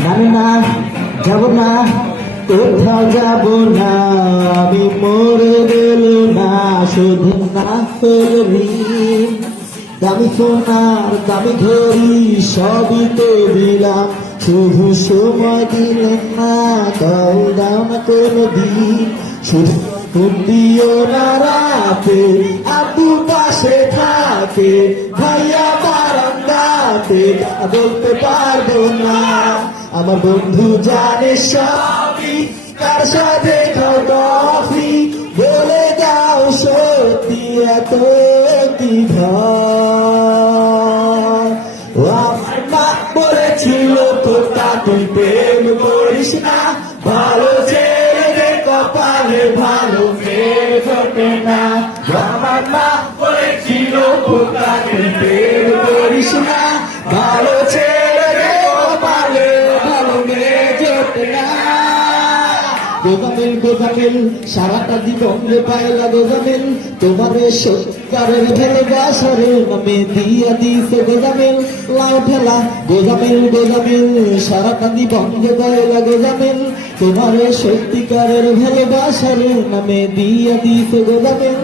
না না যাব না, কোথাও যাব না, আমি মরে গেল না, শুধু না হলো ঋণ। দামি সোনার দামি ঘড়ি সবই তো দিলাম, শুধু সময় দিলেন না, কল দাও না কোনো দিন। শুধু দিও না রাতে, আপু পাশে থাকে, ভাইয়া বারান্দাতে, বলতে পারবো না। আমার বন্ধু জানে সবই, কার সাথে খাও কফি, বলে দাও সত্যি এত কি ভয়। ও আমার মা বলেছিল তোটা তুই প্রেম করিস না, ভালো ছেলে কপালে ভালো মেয়ে ফোটে না। আমার মা বলেছিল তোটা তুই প্রেম করিস না, ভালো ছেলে কপালে ভালো মেয়ে জোটে না। গোজামিল গোজামিল সারাটা জীবন পাইলা গোজামিল, তোমারে সত্যিকারের ভালোবাসারে নামে দিয়া দিছে গোজামিল লাউ ঠেলা। গোজামিল গোজামিল সারাটা জীবন পাইলা গোজামিল, তোমারে সত্যিকারের ভালোবাসারে নামে দিয়া দিছে গোজামিল